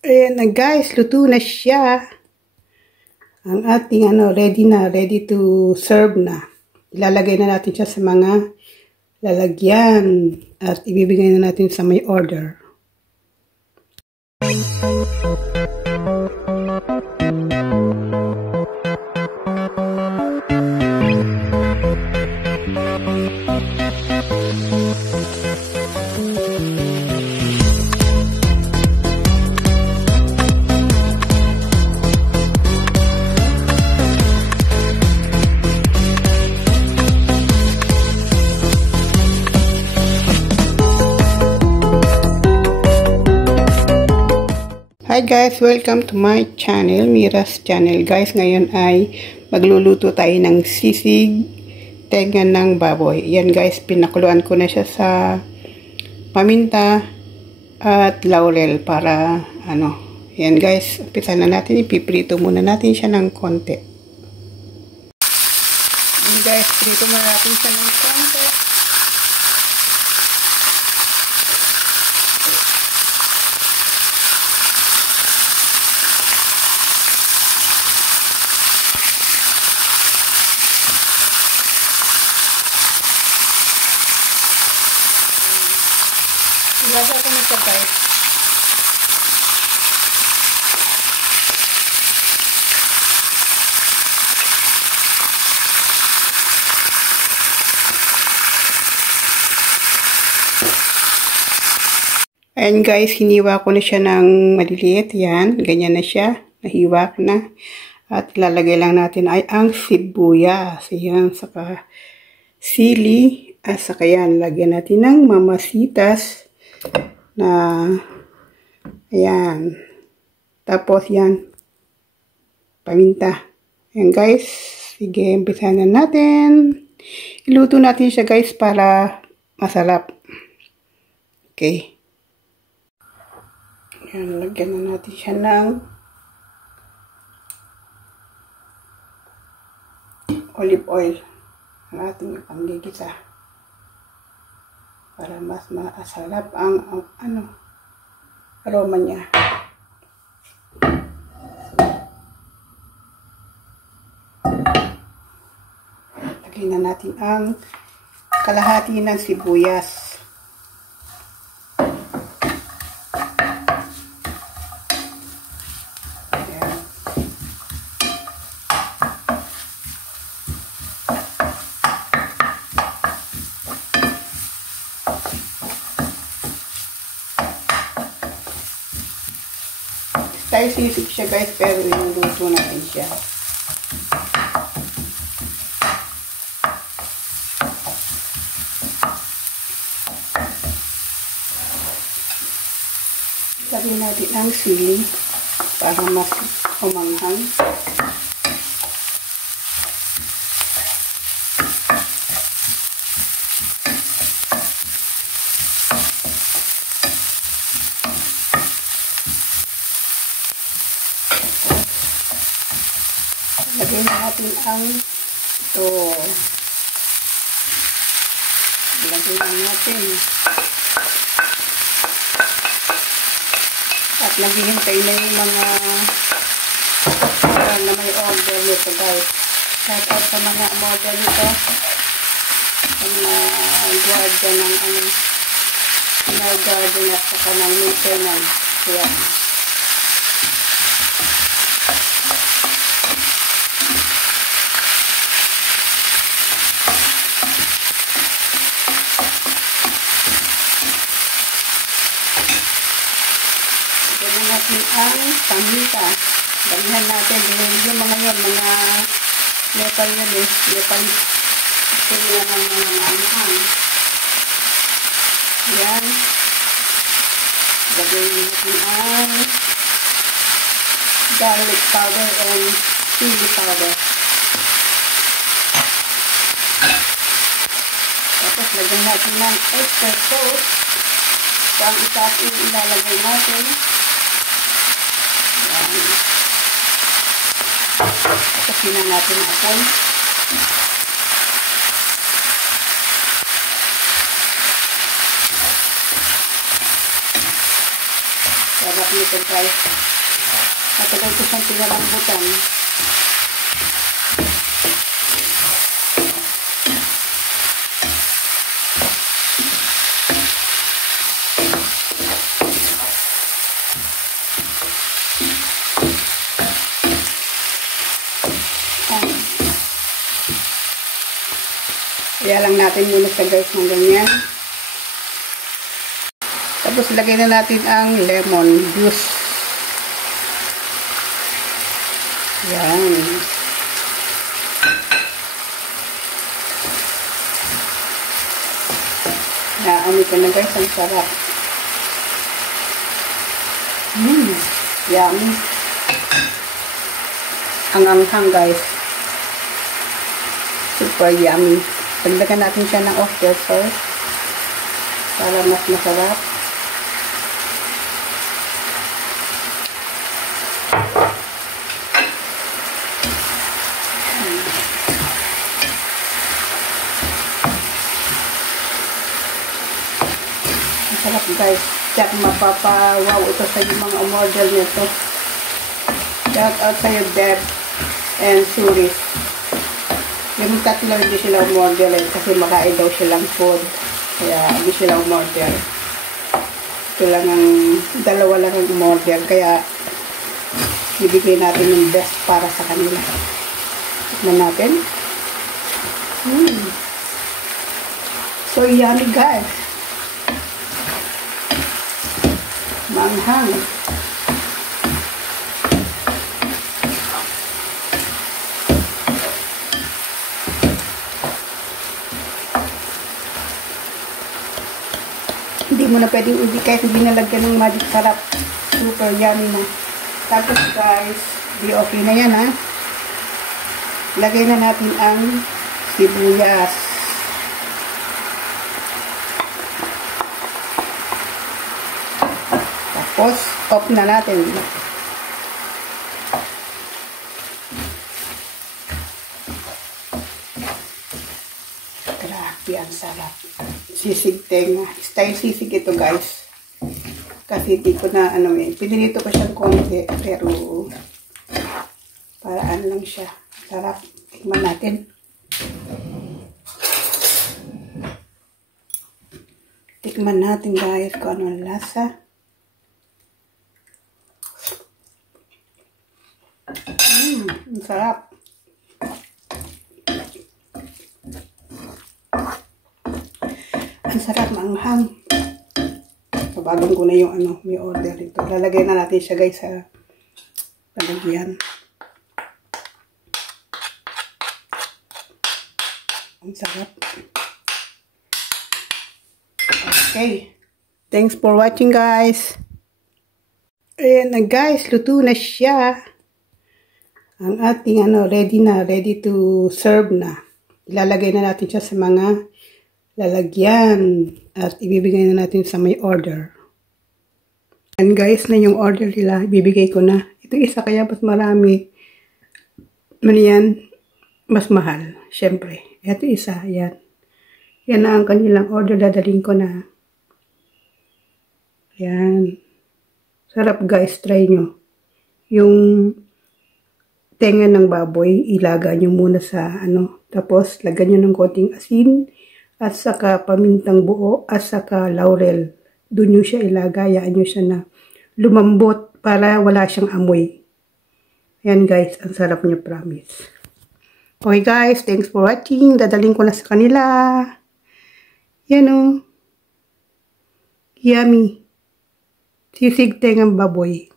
Ayan na guys, luto na siya. Ang ating ready to serve na. Ilalagay na natin siya sa mga lalagyan at ibibigay na natin sa may order. Hi guys, welcome to my channel, Mira's channel. Guys, ngayon ay magluluto tayo ng sisig tenga ng baboy. Yan guys, pinakuluan ko na siya sa paminta at laurel para Yan guys, umpisa na natin. Ipiprito muna natin siya ng konti. Yan guys, prito muna natin siya ng konti. Ilagay ko nito guys. Ayan guys, hiniwa ko na siya ng maliliit. Yan, ganyan na siya. Nahiwa ko na. At lalagay lang natin ay ang sibuyas. Ayan, saka sili. At saka yan, lagyan natin ng mamasitas. Na ayan, tapos yan paminta. Ayan guys, sige, umpisahan na natin. Iluto natin siya guys para masarap. Okay, ayan, lagyan na natin siya ng olive oil ang ating panggigisa para mas masarap ang aroma niya. Lagyan na natin ang kalahati ng sibuyas. Tayo sisig siya guys, pero inuluto natin siya. Lagyan natin ang sili para mas umanghang. Lagyan natin ang ito. Lagyan natin. At naghihintay na yung mga na may order nito guys. Shout out sa mga order nito. Sa mga guardian ng senior guardian at saka ng maintenance. Ayan. Lagyan natin ang paminta. Damihan natin. Yung mga yun, mga nepal yun eh. Nepal. Ito yun ang mga anghang. Yan. Lagyan natin ang garlic powder and chili powder. Tapos lagyan natin ng extra sauce. So, ang isa ilalagay natin. Tapos na natin ang apoy. sarap nito guys. Matagal ko siyang pinalambutan. Kaya lang natin muna siya guys ng ganyan. Tapos lagay na natin ang lemon juice. Yan. Naamoy ko na guys, ang sarap. Yummy. Ang anghang guys. Super yummy. Dagdagan natin siya ng oyster sauce para mas masarap. Masarap guys. Tsaka mapapawaw ito sa yung mga umorder nito. Shout out sa yung Deb and Suris. Yung tatlo hindi sila umorder kasi makain daw silang food. Kaya hindi sila umorder. Ito lang ang dalawa lang ang umorder. Kaya ibigay natin yung best para sa kanila. Tignan natin. So yummy guys. Manghang. Hindi mo na pwedeng ubi kahit hindi nalagyan ng magic sarap. Super yummy na. Tapos guys, di okay na yan ha. Lagay na natin ang sibuyas. Tapos, off na natin. Grabe, ang sarap. Sisig tenga. Style sisig ito guys. Kasi hindi ko na pinilito ko siyang konti. Pero paraan lang siya. Sarap. Tingnan natin. Tikman natin guys kung ano ang lasa. Ang sarap. Ang sarap, maanghang. Pabalong ko na yung may order dito. Lalagay na natin siya guys sa palagyan. Ang sarap. Okay. Thanks for watching guys. Ayan na guys, luto na siya. Ang ating ready to serve na. Ilalagay na natin siya sa mga lalagyan at ibibigay na natin sa may order. And guys, na yung order nila, ibibigay ko na. Ito isa kaya mas marami. Yan, mas mahal. Syempre. Ito isa, yan. Yan na ang kanilang order, dadaling ko na. Yan. Sarap guys, try nyo. Yung tenga ng baboy, ilaga nyo muna sa tapos lagyan nyo ng konting asin, at saka pamintang buo, at saka laurel. Doon nyo siya ilagayaan nyo siya na lumambot para wala siyang amoy. Ayan guys, ang sarap niya, promise. Okay guys, thanks for watching. Dadaling ko na sa kanila. Yan o. Yummy. Sisig tengang baboy.